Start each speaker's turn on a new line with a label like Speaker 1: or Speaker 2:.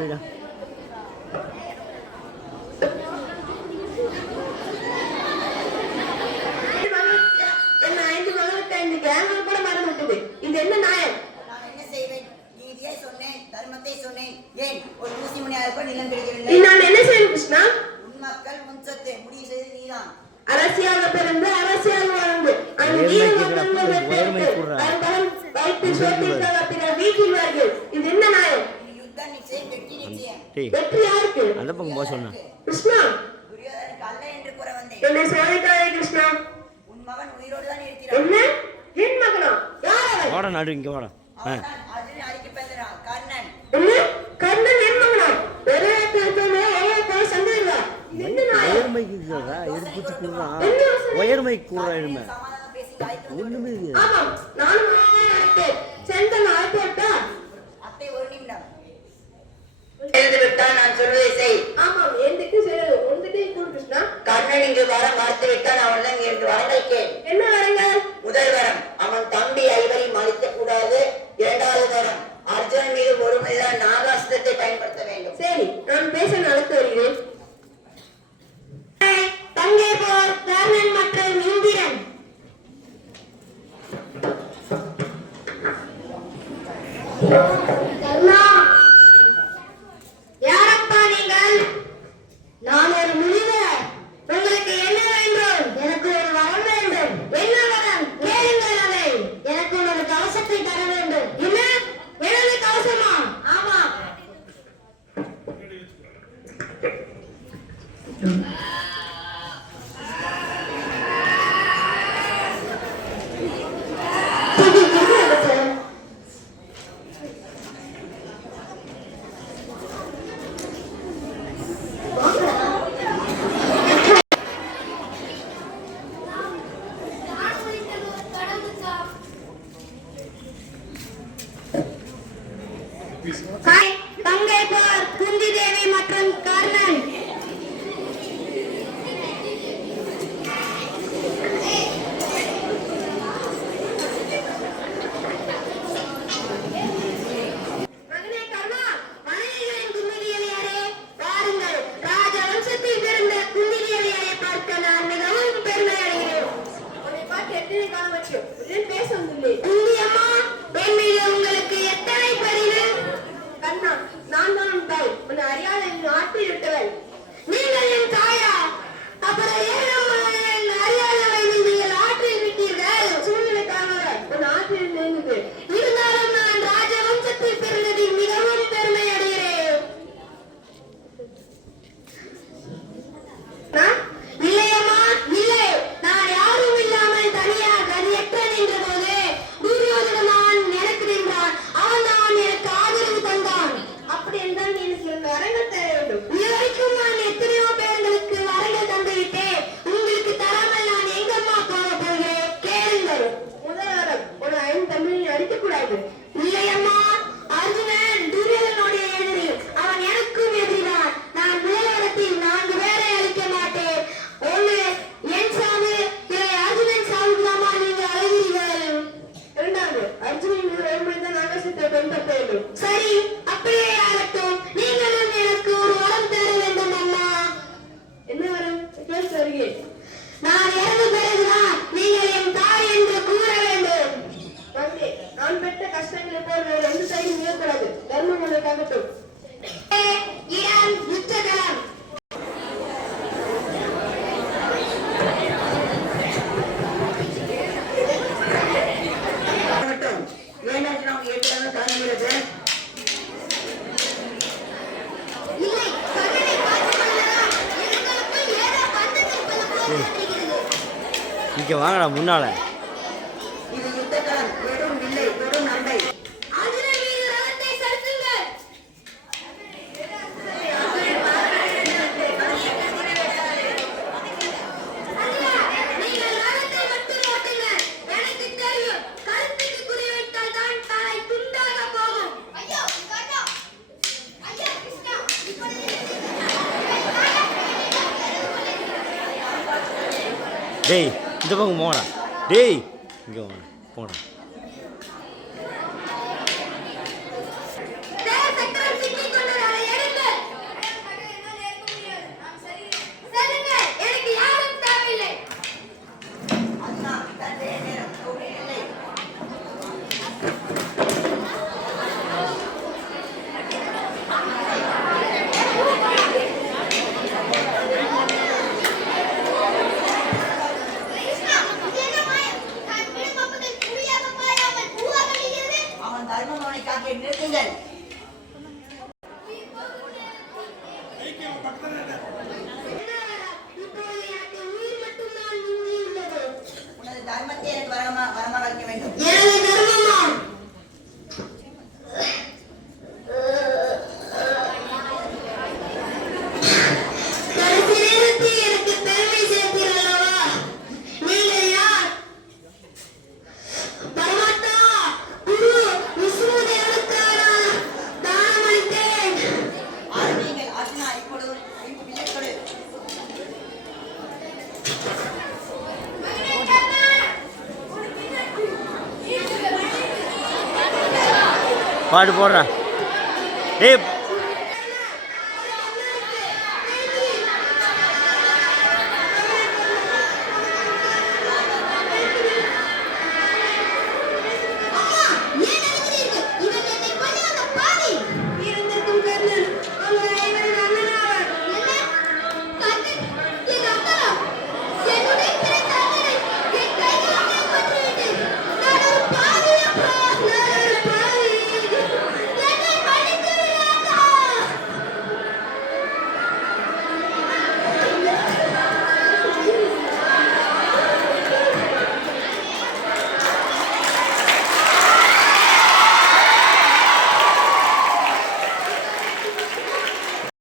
Speaker 1: basura.
Speaker 2: என்ன
Speaker 3: செய்வேன்? செய்கிறேன் சொன்னேன் தர்மத்தை சொன்னேன். ஏன்? ஒரு தூசி ஆயிரம் நிலம் கிடைக்கவில்லை
Speaker 2: நான் என்ன செய்வேன் கிருஷ்ணா? அந்த
Speaker 1: பக்கம் போக சொன்னா.
Speaker 2: கிருஷ்ணா.
Speaker 1: ஓட நடு இங்க
Speaker 3: ஓட
Speaker 2: என்ன? கர்ணன் என் சந்தேகம்
Speaker 1: உயர்மைக்கு கூறா எடுத்து கூறா உயர்மைக்கு
Speaker 2: Obrigado.
Speaker 1: ஓகே வாங்கடா முன்னால். டேய் இந்த பக்கம் போடா டேய் இங்கே போடா.
Speaker 2: போராட்டத்தை நிறுத்துங்கள். தர்மத்தை எனக்கு வரமா வரமா வைக்க வேண்டும்.
Speaker 4: பாட்டு போடுறா டேய்